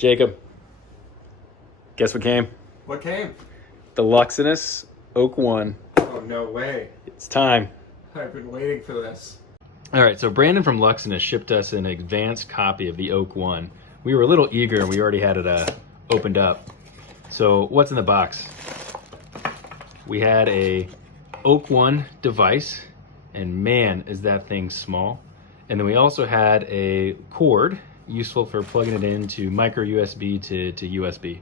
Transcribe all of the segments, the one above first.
Jacob, guess what came? What came? The Luxonis OAK-1. Oh, no way. It's time. I've been waiting for this. All right, so Brandon from Luxonis shipped us an advanced copy of the OAK-1. We were a little eager and we already had it opened up. So what's in the box? We had a OAK-1 device, and man, is that thing small. And then we also had a cord, useful for plugging it into micro USB to USB.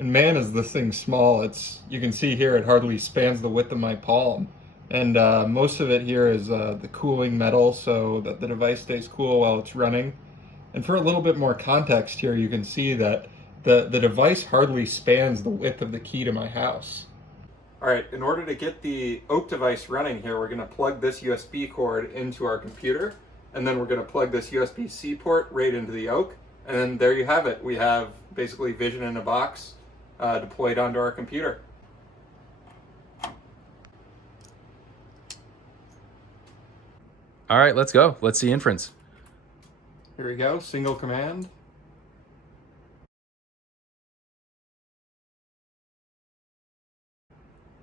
And man, is this thing small. You can see here it hardly spans the width of my palm. And most of it here is the cooling metal so that the device stays cool while it's running. And for a little bit more context here, you can see that the device hardly spans the width of the key to my house. All right, in order to get the OAK device running here, we're gonna plug this USB cord into our computer, and then we're gonna plug this USB-C port right into the OAK, and then there you have it. We have basically Vision in a box deployed onto our computer. All right, let's go. Let's see inference. Here we go, single command.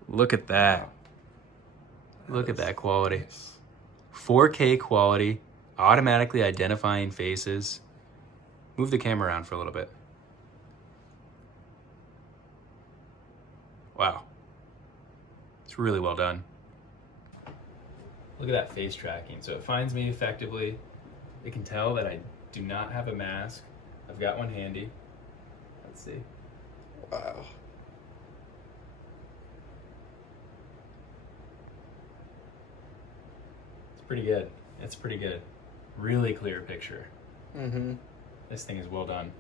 Look at that. Look at that quality. 4K quality, automatically identifying faces. Move the camera around for a little bit. Wow. It's really well done. Look at that face tracking. So it finds me effectively. It can tell that I do not have a mask. I've got one handy. Let's see. Wow. Pretty good. It's pretty good. Really clear picture. Mm-hmm. This thing is well done.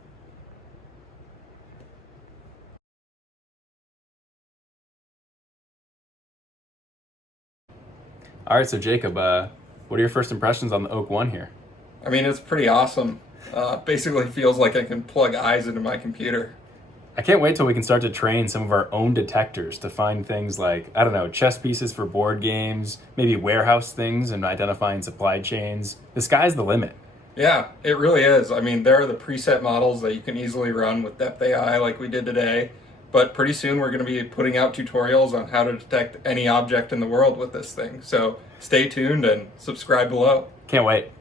All right, so Jacob, what are your first impressions on the OAK-1 here? I mean, it's pretty awesome. Basically feels like I can plug eyes into my computer. I can't wait till we can start to train some of our own detectors to find things like, I don't know, chess pieces for board games, maybe warehouse things and identifying supply chains. The sky's the limit. Yeah, it really is. I mean, there are the preset models that you can easily run with Depth AI like we did today, but pretty soon we're going to be putting out tutorials on how to detect any object in the world with this thing. So stay tuned and subscribe below. Can't wait.